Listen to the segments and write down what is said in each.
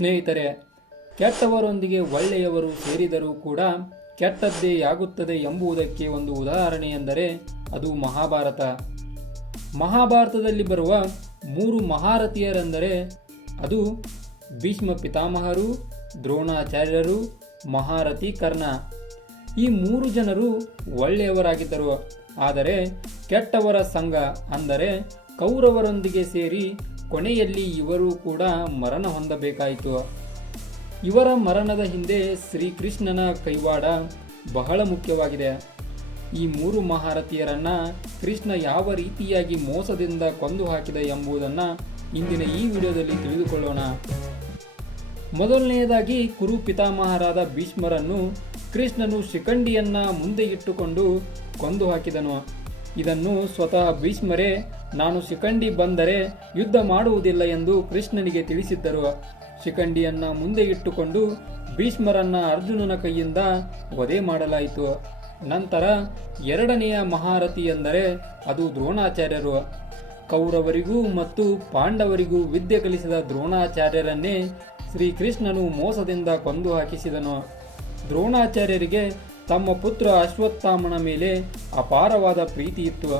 ಸ್ನೇಹಿತರೆ, ಕೆಟ್ಟವರೊಂದಿಗೆ ಒಳ್ಳೆಯವರು ಸೇರಿದರೂ ಕೂಡ ಕೆಟ್ಟದ್ದೇ ಆಗುತ್ತದೆ ಎಂಬುದಕ್ಕೆ ಒಂದು ಉದಾಹರಣೆ ಎಂದರೆ ಅದು ಮಹಾಭಾರತ. ಮಹಾಭಾರತದಲ್ಲಿ ಬರುವ ಮೂರು ಮಹಾರಥಿಯರೆಂದರೆ ಅದು ಭೀಷ್ಮ ಪಿತಾಮಹರು, ದ್ರೋಣಾಚಾರ್ಯರು, ಮಹಾರಥಿ ಕರ್ಣ. ಈ ಮೂರು ಜನರು ಒಳ್ಳೆಯವರಾಗಿದ್ದರು. ಆದರೆ ಕೆಟ್ಟವರ ಸಂಘ ಅಂದರೆ ಕೌರವರೊಂದಿಗೆ ಸೇರಿ ಕೊನೆಯಲ್ಲಿ ಇವರು ಕೂಡ ಮರಣ ಹೊಂದಬೇಕಾಯಿತು. ಇವರ ಮರಣದ ಹಿಂದೆ ಶ್ರೀಕೃಷ್ಣನ ಕೈವಾಡ ಬಹಳ ಮುಖ್ಯವಾಗಿದೆ. ಈ ಮೂರು ಮಹಾರಥಿಯರನ್ನ ಕೃಷ್ಣ ಯಾವ ರೀತಿಯಾಗಿ ಮೋಸದಿಂದ ಕೊಂದು ಹಾಕಿದ ಎಂಬುದನ್ನು ಇಂದಿನ ಈ ವಿಡಿಯೋದಲ್ಲಿ ತಿಳಿದುಕೊಳ್ಳೋಣ. ಮೊದಲನೆಯದಾಗಿ ಕುರು ಪಿತಾಮಹರಾದ ಭೀಷ್ಮರನ್ನು ಕೃಷ್ಣನು ಶಿಖಂಡಿಯನ್ನ ಮುಂದೆ ಇಟ್ಟುಕೊಂಡು ಕೊಂದು ಹಾಕಿದನು. ಇದನ್ನು ಸ್ವತಃ ಭೀಷ್ಮರೇ, ನಾನು ಶಿಖಂಡಿ ಬಂದರೆ ಯುದ್ಧ ಮಾಡುವುದಿಲ್ಲ ಎಂದು ಕೃಷ್ಣನಿಗೆ ತಿಳಿಸಿದ್ದರು. ಶಿಖಂಡಿಯನ್ನ ಮುಂದೆ ಇಟ್ಟುಕೊಂಡು ಭೀಷ್ಮರನ್ನ ಅರ್ಜುನನ ಕೈಯಿಂದ ವಧೆ ಮಾಡಲಾಯಿತು. ನಂತರ ಎರಡನೆಯ ಮಹಾರಥಿ ಎಂದರೆ ಅದು ದ್ರೋಣಾಚಾರ್ಯರು. ಕೌರವರಿಗೂ ಮತ್ತು ಪಾಂಡವರಿಗೂ ವಿದ್ಯೆ ಕಲಿಸಿದ ದ್ರೋಣಾಚಾರ್ಯರನ್ನೇ ಶ್ರೀಕೃಷ್ಣನು ಮೋಸದಿಂದ ಕೊಂದು ಹಾಕಿಸಿದನು. ದ್ರೋಣಾಚಾರ್ಯರಿಗೆ ತಮ್ಮ ಪುತ್ರ ಅಶ್ವತ್ಥಾಮನ ಮೇಲೆ ಅಪಾರವಾದ ಪ್ರೀತಿ ಇತ್ತು.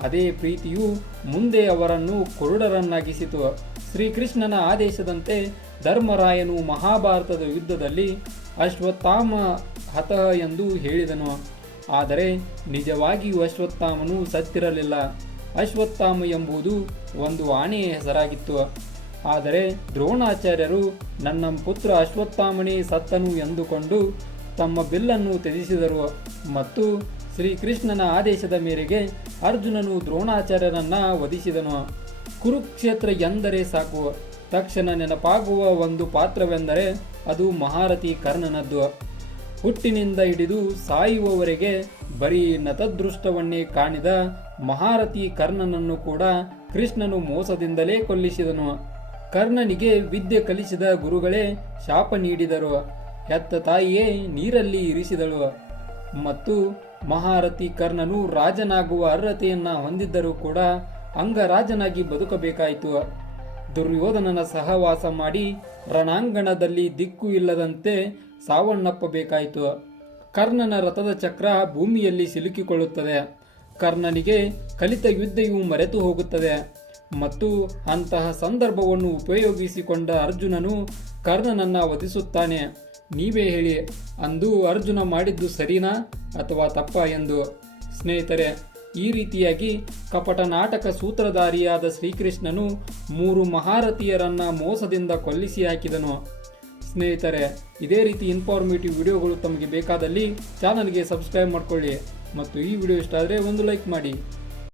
ಅದೇ ಪ್ರೀತಿಯು ಮುಂದೆ ಅವರನ್ನು ಕುರುಡರನ್ನಾಗಿಸಿತು. ಶ್ರೀಕೃಷ್ಣನ ಆದೇಶದಂತೆ ಧರ್ಮರಾಯನು ಮಹಾಭಾರತದ ಯುದ್ಧದಲ್ಲಿ ಅಶ್ವತ್ಥಾಮ ಹತಃ ಎಂದು ಹೇಳಿದನು. ಆದರೆ ನಿಜವಾಗಿಯೂ ಅಶ್ವತ್ಥಾಮನು ಸತ್ತಿರಲಿಲ್ಲ. ಅಶ್ವತ್ಥಾಮ ಎಂಬುದು ಒಂದು ಆಣೆಯ ಹೆಸರಾಗಿತ್ತು. ಆದರೆ ದ್ರೋಣಾಚಾರ್ಯರು ನನ್ನ ಪುತ್ರ ಅಶ್ವತ್ಥಾಮನೇ ಸತ್ತನು ಎಂದುಕೊಂಡು ತಮ್ಮ ಬಿಲ್ಲನ್ನು ತ್ಯಜಿಸಿದರು ಮತ್ತು ಶ್ರೀಕೃಷ್ಣನ ಆದೇಶದ ಮೇರೆಗೆ ಅರ್ಜುನನು ದ್ರೋಣಾಚಾರ್ಯರನ್ನ ವಧಿಸಿದನು. ಕುರುಕ್ಷೇತ್ರ ಎಂದರೆ ಸಾಕು, ತಕ್ಷಣ ನೆನಪಾಗುವ ಒಂದು ಪಾತ್ರವೆಂದರೆ ಅದು ಮಹಾರಥಿ ಕರ್ಣನದ್ದು. ಹುಟ್ಟಿನಿಂದ ಹಿಡಿದು ಸಾಯುವವರೆಗೆ ಬರೀ ನತದೃಷ್ಟವನ್ನೇ ಕಾಣಿದ ಮಹಾರಥಿ ಕರ್ಣನನ್ನು ಕೂಡ ಕೃಷ್ಣನು ಮೋಸದಿಂದಲೇ ಕೊಲ್ಲಿಸಿದನು. ಕರ್ಣನಿಗೆ ವಿದ್ಯೆ ಕಲಿಸಿದ ಗುರುಗಳೇ ಶಾಪ ನೀಡಿದರು. ಹೆತ್ತ ತಾಯಿಯೇ ನೀರಲ್ಲಿ ಇರಿಸಿದಳು. ಮತ್ತು ಮಹಾರಥಿ ಕರ್ಣನು ರಾಜನಾಗುವ ಅರ್ಹತೆಯನ್ನ ಹೊಂದಿದ್ದರೂ ಕೂಡ ಅಂಗರಾಜನಾಗಿ ಬದುಕಬೇಕಾಯಿತು. ದುರ್ಯೋಧನನ ಸಹವಾಸ ಮಾಡಿ ರಣಾಂಗಣದಲ್ಲಿ ದಿಕ್ಕು ಇಲ್ಲದಂತೆ ಸಾವನ್ನಪ್ಪಬೇಕಾಯಿತು. ಕರ್ಣನ ರಥದ ಚಕ್ರ ಭೂಮಿಯಲ್ಲಿ ಸಿಲುಕಿಕೊಳ್ಳುತ್ತದೆ. ಕರ್ಣನಿಗೆ ಕಲಿತ ಯುದ್ಧವು ಮರೆತು ಹೋಗುತ್ತದೆ. ಮತ್ತು ಅಂತಹ ಸಂದರ್ಭವನ್ನು ಉಪಯೋಗಿಸಿಕೊಂಡ ಅರ್ಜುನನು ಕರ್ಣನನ್ನ ವಧಿಸುತ್ತಾನೆ. ನೀವೇ ಹೇಳಿ, ಅಂದು ಅರ್ಜುನ ಮಾಡಿದ್ದು ಸರಿನಾ ಅಥವಾ ತಪ್ಪ ಎಂದು? ಸ್ನೇಹಿತರೆ, ಈ ರೀತಿಯಾಗಿ ಕಪಟ ನಾಟಕ ಸೂತ್ರಧಾರಿಯಾದ ಶ್ರೀಕೃಷ್ಣನು ಮೂರು ಮಹಾರಥಿಯರನ್ನ ಮೋಸದಿಂದ ಕೊಲ್ಲಿಸಿ ಹಾಕಿದನು. ಸ್ನೇಹಿತರೆ, ಇದೇ ರೀತಿ ಇನ್ಫಾರ್ಮೇಟಿವ್ ವಿಡಿಯೋಗಳು ತಮಗೆ ಬೇಕಾದಲ್ಲಿ ಚಾನಲ್ಗೆ ಸಬ್ಸ್ಕ್ರೈಬ್ ಮಾಡಿಕೊಳ್ಳಿ ಮತ್ತು ಈ ವಿಡಿಯೋ ಇಷ್ಟ ಆದರೆ ಒಂದು ಲೈಕ್ ಮಾಡಿ.